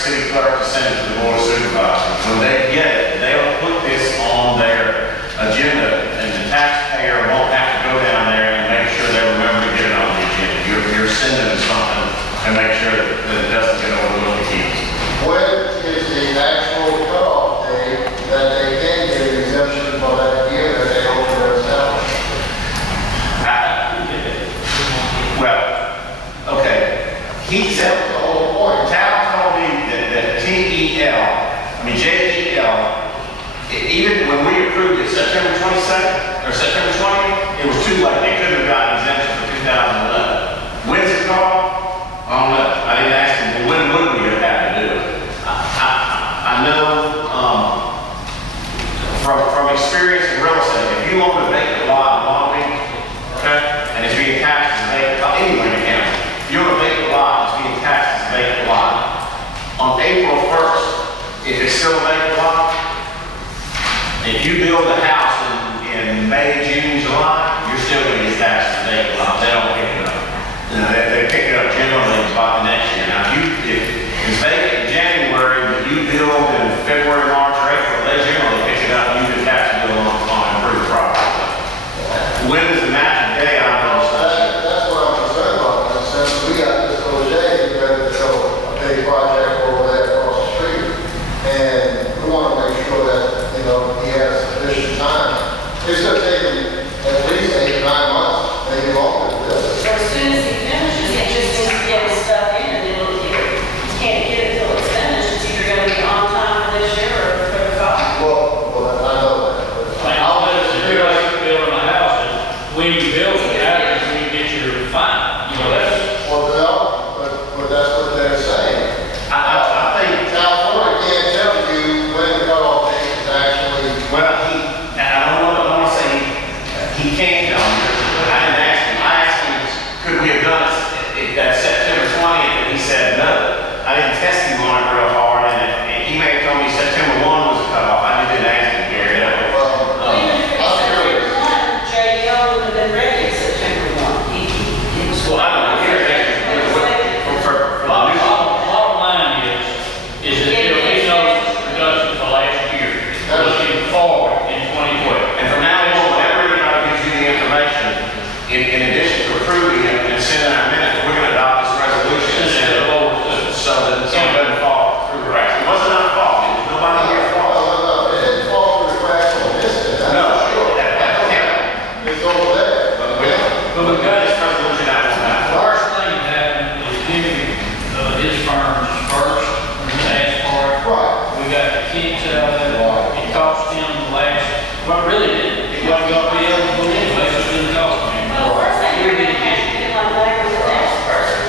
city clerk to send it to the board of supervisors. When they get it, they'll put this on their agenda, and the taxpayer won't have to go down there and make sure they remember to get it on the agenda. You're sending something to make sure that it doesn't get overlooked again. When is the actual cutoff date that they can get an exemption for that year that they open their establishment? Well, okay. He said, That's the whole point. Tal told me that JEL, even when we approved it September 22nd or September 20th, it was too late. They couldn't have gotten exemption for 2011. When's it called? I don't know. I didn't ask him, well, when would we have had to do it? I know from experience in real estate, if you own a vacant lot in Long Beach, okay, and it's being taxed as a vacant lot, anywhere in the county, if you own a vacant lot, it's being taxed as a vacant lot. On April 1st, if it's still a vacant lot, if you build a house in May, June, July, you're still going to get taxed as a vacant lot. They don't pick it up. You know, they pick it up generally by the next year. Now, if it's vacant in January, but you build in February, March, or April, they generally pick it up and you can tax bill on improved property. When is the magic day? I don't know. That's what I'm concerned about. Since we got this Jose ready to show a big project over there across the street, and we want to make sure that, you know, he has sufficient time. It's going to take him at least 8 or 9 months, maybe longer to do this. So as soon as he finishes, he just needs to get his stuff in, and then he can't get it until it's finished. It's either going to be on time for this year or for the following. Well, I know that. But All this is you're like building a house, and when you build it, that is when you get your fine. You know, that's, but that's what they're saying. I think, California can't tell you when the cutoff date is actually. well, I don't want to say he can't tell me. I didn't ask him. I asked him, could we have done it at September 20th? And he said no. I didn't test him on it real hard, and he may have told me September 1 was a cutoff. I just didn't ask him, Gary. Even if it's September 1, JDO would have been ready at September 1. He was. Well, I don't know. Here, for the new. bottom line is that he knows production for last year, looking forward in 2012. And from now on, whenever anybody gives you the information, in addition to approving it and sending our minutes, we're going to adopt this resolution and send it over so that it doesn't fall through the cracks. It wasn't our fault. It was nobody else's fault. It didn't fall through the cracks on this end. No, That's sure. It's over there. but we got this resolution out of The time. first thing that happened is giving his firms first, ask for it. Right. We got the kids out of it. It cost him last, well, really didn't. It wasn't going to be eligible anyway, so it didn't cost him. Well, first thing you're going to have to get like that with the next person.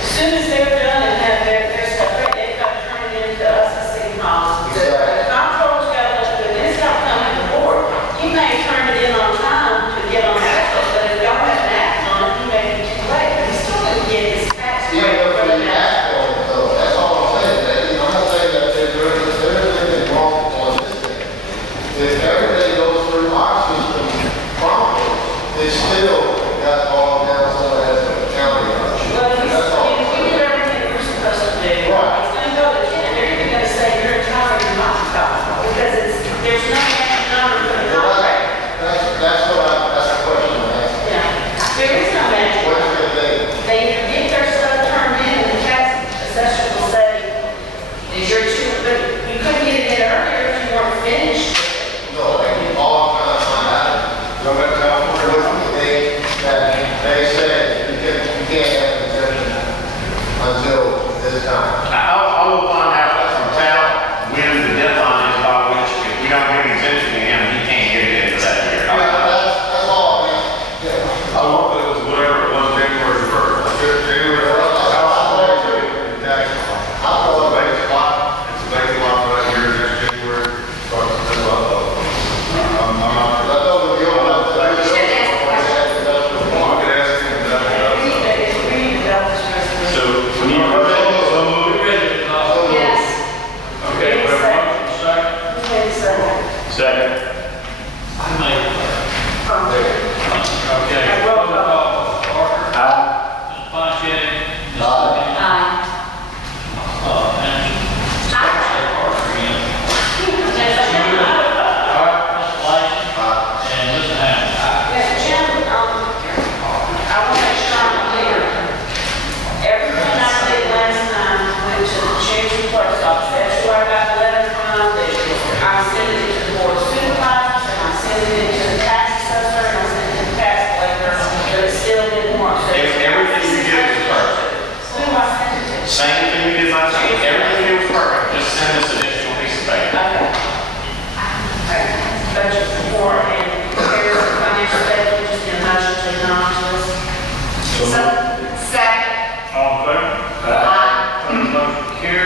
As soon as they're done and have their stuff ready, they've got to turn it into us at City Hall. The comptroller's got to look at it, it's got to come to the board. He may turn it in on time to get on that, but if y'all haven't acted on it, he may be too late. But he's still going to get his tax Even rate if for we the next. act on it, though, that's all I'm saying. I'm not saying that there's anything wrong on this thing. If everything goes through our system properly, it's still got all down somewhere as a county. Well, That's all. if we do everything we're supposed to do, it's Right. going to go to 10, they're even going to say you're entitled to not to cost, because there's no magic number for the contract. That's the question I'm asking. Yeah, there is no magic What's number. the thing? They get their stuff turned in, and the tax assessor will say, is your two, but you couldn't get it in earlier if you weren't finished. No, all I'm trying to find out. Go back to California. They said you can't have an exemption until this time. I will find out from Tal when the deadline is by which if we don't give an exemption to him, he can't get it in for that year. That's all. I mean, I want that it was whatever it was, January 1st. It's a vacant lot for that year, next January. I'm not. I know when you open up the. You should ask the question. I could ask him that. We need to develop this resolution. So, when you first, We're ready to call. Yes. Okay, we have a motion, second. Wait a second. second. Okay, roll call. Parker. Aye. Ms. Pontier. Ms. Aye. Morgan. Aye. And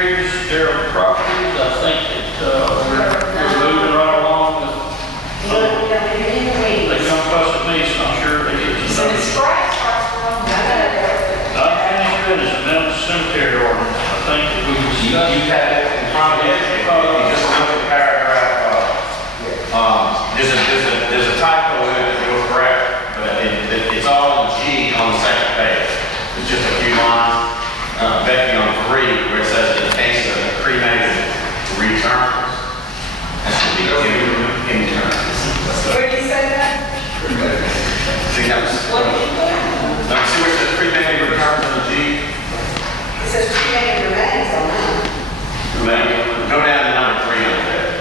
cemeteries, their properties, I think that, we're moving right along with, they come close to me, so I'm sure they get So some. the scratch starts from, Unfinished business, amendment to cemetery ordinance, I think that we discussed. You had it in front of you, if you just look at paragraph, there's a typo in it that you'll correct, but it's all in G on the second page. It's just a few lines, Becky on 3, where it says in case of cremated returns. That should be in turn. where did you say that? See, that was, What did you put? now see where it says cremated returns in the G? It says cremated remains on that. Go down to number 3 on there.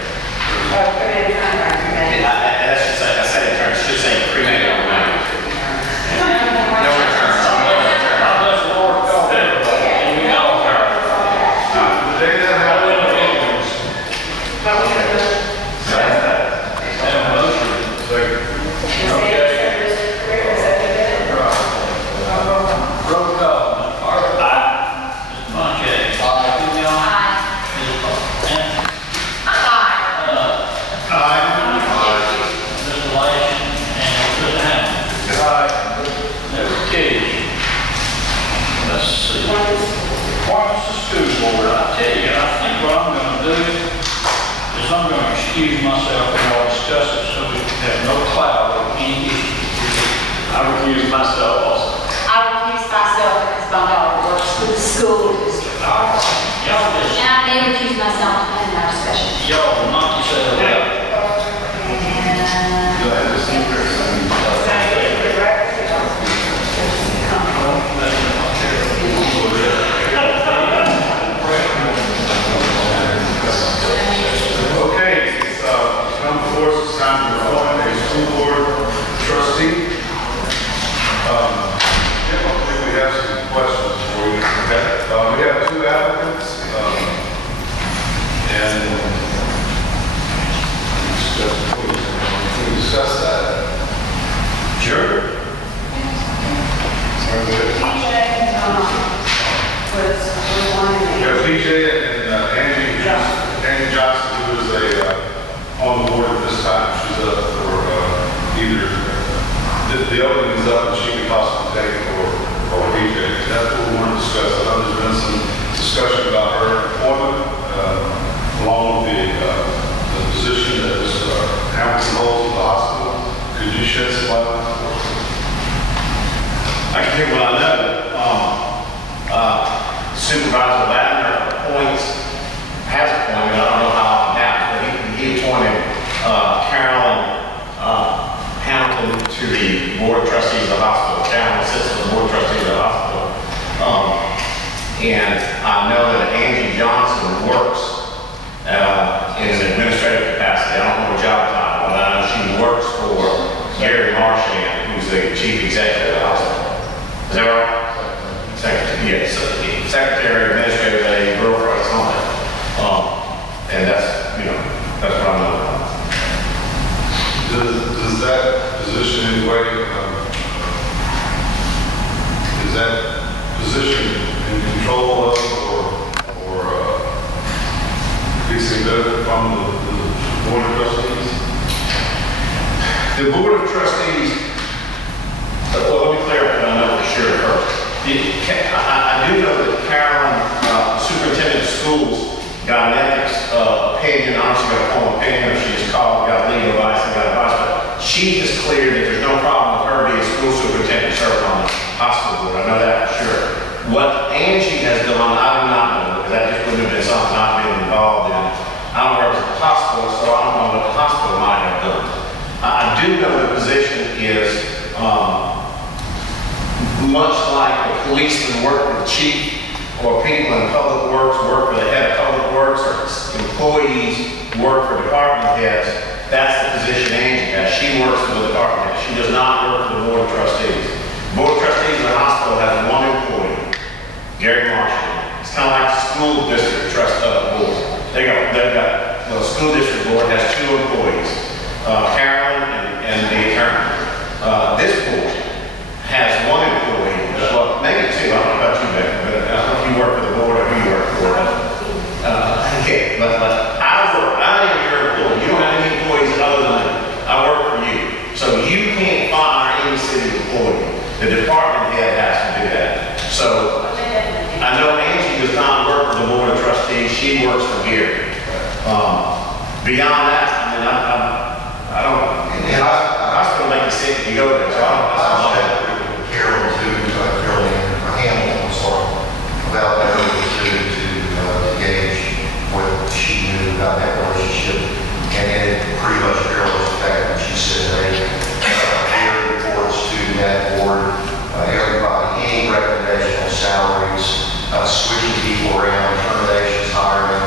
Oh, cremated, cremated. That should say, I said in turn, it should say cremated remains. No returns. God bless the Lord, God everybody, and we all are. They didn't have Have a motion. Roll call. Mr. Carter. Mr. Monchek. Mr. Young. Mrs. Mr. Lash and Mr. Hammond. Never case. Let's see. Appointments to school board. I tell you, I think what I'm gonna do is I'm gonna excuse myself and I'll discuss it so we have no cloud of any issue. I recuse myself also. I recuse myself because my daughter works with the school district. Y'all just, And I may recuse myself in our discussion. y'all will knock yourself out. Go ahead, Mr. Secretary. Okay, it's come before us, it's time to appoint a school board trustee. Jim, I think we have some questions for you. Okay. We have 2 applicants, and can we discuss that? Sure. We have PJ and Angie Johnson, who is on the board at this time. She's up for either, the opening is up and she could possibly take it or PJ. That's what we want to discuss. I know there's been some discussion about her employment, along with the position that Mr. Hamilton holds at the hospital. Could you shed some light on that? I can tell you what I know. Supervisor Ladner has appointed, I don't know how often it happens, but he appointed Carolyn Hamilton to the Board of Trustees of the hospital. Carolyn sits on the Board of Trustees of the hospital. And I know that Angie Johnson works in an administrative capacity. I don't know what job title, but I know she works for Gary Marchand, who's the chief executive of the hospital. Is that right? Secretary, yes, secretary, administrator, a girlfriend, something. And that's, that's what I know about. Does that position in any way, is that position in control of or receiving benefit from the board of trustees? The Board of Trustees, well, let me clarify, I know for sure first. I do know that Carolyn, superintendent of schools, got an ethics opinion, honestly got a formal opinion, she just called, got legal advice and got advice, but she is clear that there's no problem with her being school superintendent serving on the hospital board. I know that for sure. What Angie has done, I do not know, because that just wouldn't have been something I've been involved in. I don't work at the hospital, so I don't know what the hospital might have done. I do know the position is much like a policeman work with the chief, or people in public works work for the head of public works, or employees work for department heads. That's the position Angie has. She works for the department head. She does not work for the Board of Trustees. The Board of Trustees of the hospital has one employee, Gary Marshall. It's kind of like the school district board. The school district board has 2 employees, Carolyn and the attorney. This board has 1 employee, well, maybe 2, I don't know about you, Becky, but I don't know if you work for the board or who you work for. trustees, she works from here. Beyond that, I mean, I don't, I still make the city to go there, so I don't know. Carol to Hamilton, sorry, about that to gauge what she knew about that relationship. And it pretty much parallels the fact that she said, hey, here reports to that board, everybody, any recommendation on salaries, switching people around, terminations, hiring,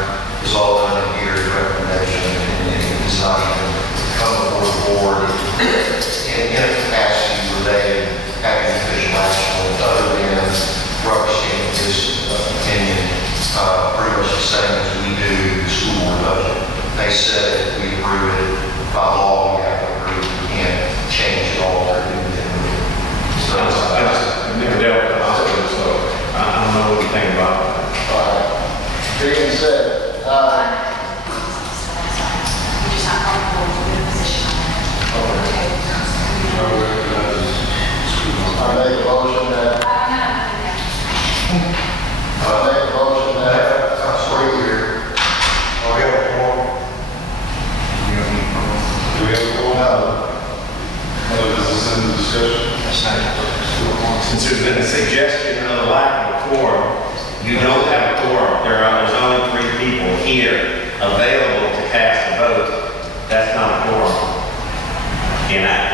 is all done in here, recommendation, and it's not even come before the board in a capacity where they having official action other than rubber stamping his opinion, pretty much the same as we do the school board budget. They said if we approve it by law, we have to approve it. We can't change it all or do it. So I've never dealt with the hospital, so I don't know what you think about it. All right. Being said, We're just not comfortable with the position on that. I make a motion that, I'm sorry, here. Oh, we have a form. Do we have a call now? Is this in the discussion? Since there's been a suggestion of a lack of a quorum, you don't have a quorum. There's only 3 people here available to cast a vote. That's not a quorum. Can't act.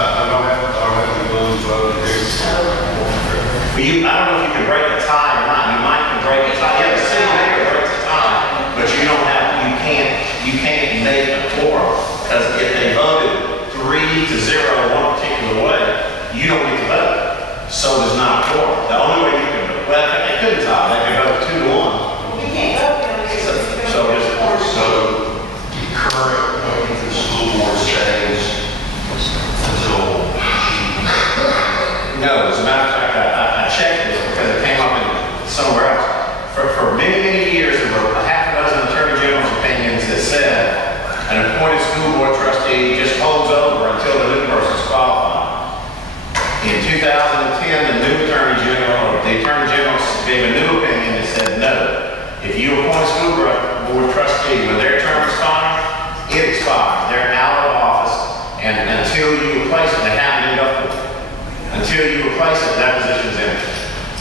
I don't have the ability to vote in case. But I don't know if you can break a tie or not. You might can break a tie. Yeah, the city mayor breaks a tie, but you can't make a quorum. Because if they voted 3-0 one particular way, you don't get to vote. So there's not a quorum. The only way you can, well, they couldn't tie. They could vote 2-1. We can't vote, we don't get to. So just, So the current appointment to the school board stays until no, as a matter of fact, I checked this because it came up in somewhere else. For many, many years, there were a half a dozen attorney general's opinions that said an appointed school board trustee just holds over until the new person's qualified. In 2010, the attorney general gave a new opinion that said no. If you appoint a school board trustee when their term expires, it expires. They're out of office, and until you replace it, they haven't inducted. Until you replace it, that position's empty.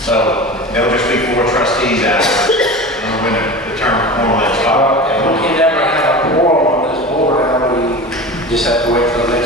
So there'll just be 4 trustees out there when the term formally expires. We can never have a quorum on this board, how do we just have to wait for the